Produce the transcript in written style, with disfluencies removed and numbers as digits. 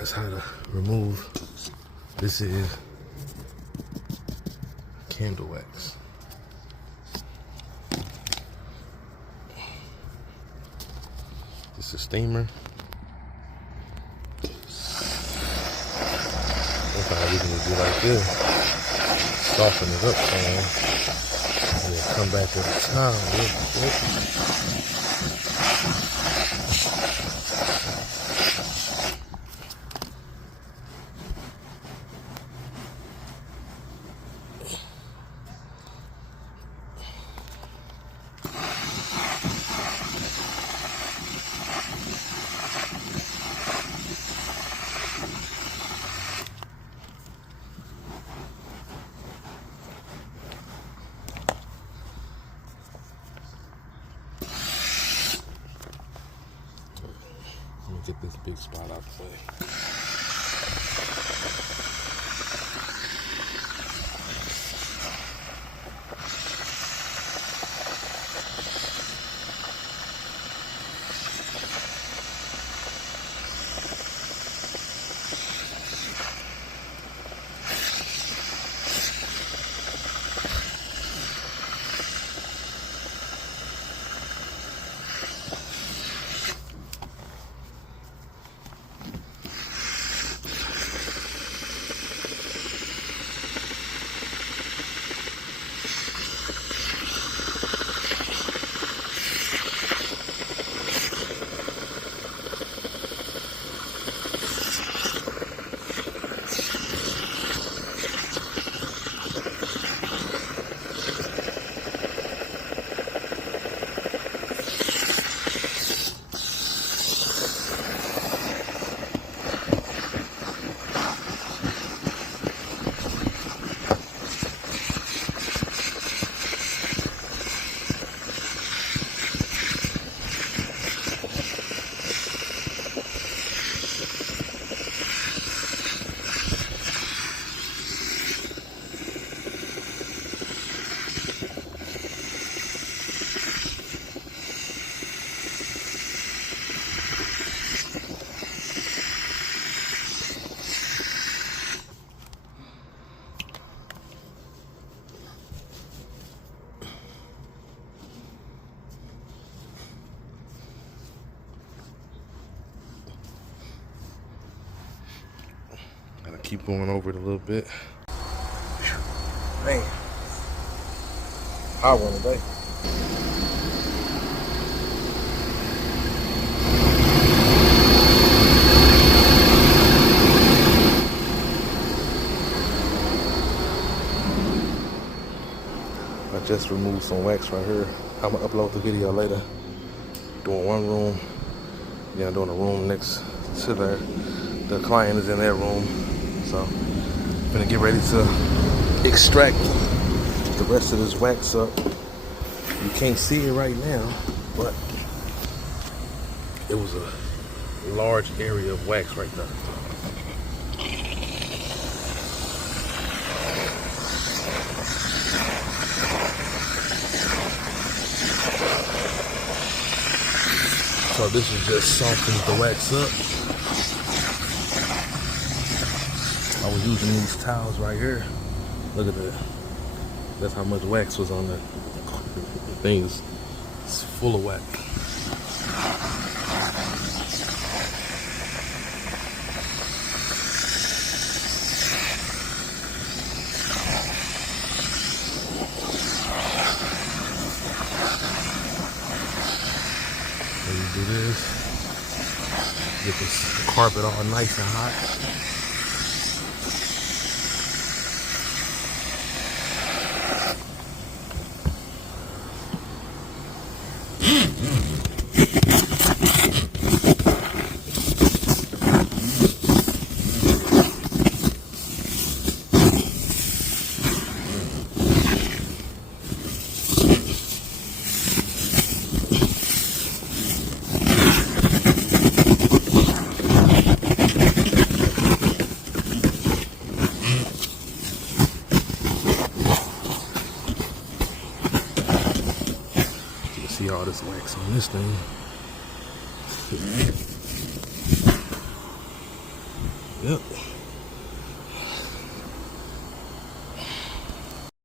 guys how to remove. This is candle wax. This is a steamer. Sometimes we can just do like this, soften it up some, and then come back to the towel real quick. Get this big spot out the way. Gotta keep going over it a little bit. Man, hot one today. I just removed some wax right here. I'm gonna upload the video later. Doing one room, then I'm doing a room next to there. The client is in their room, so I'm gonna get ready to extract the rest of this wax up. You can't see it right now, but it was a large area of wax right there. So this is just softens the wax up. I was using these towels right here. Look at that. That's how much wax was on the thing. It's full of wax. So you do this. Get this carpet all nice and hot. See all this wax on this thing. Yep.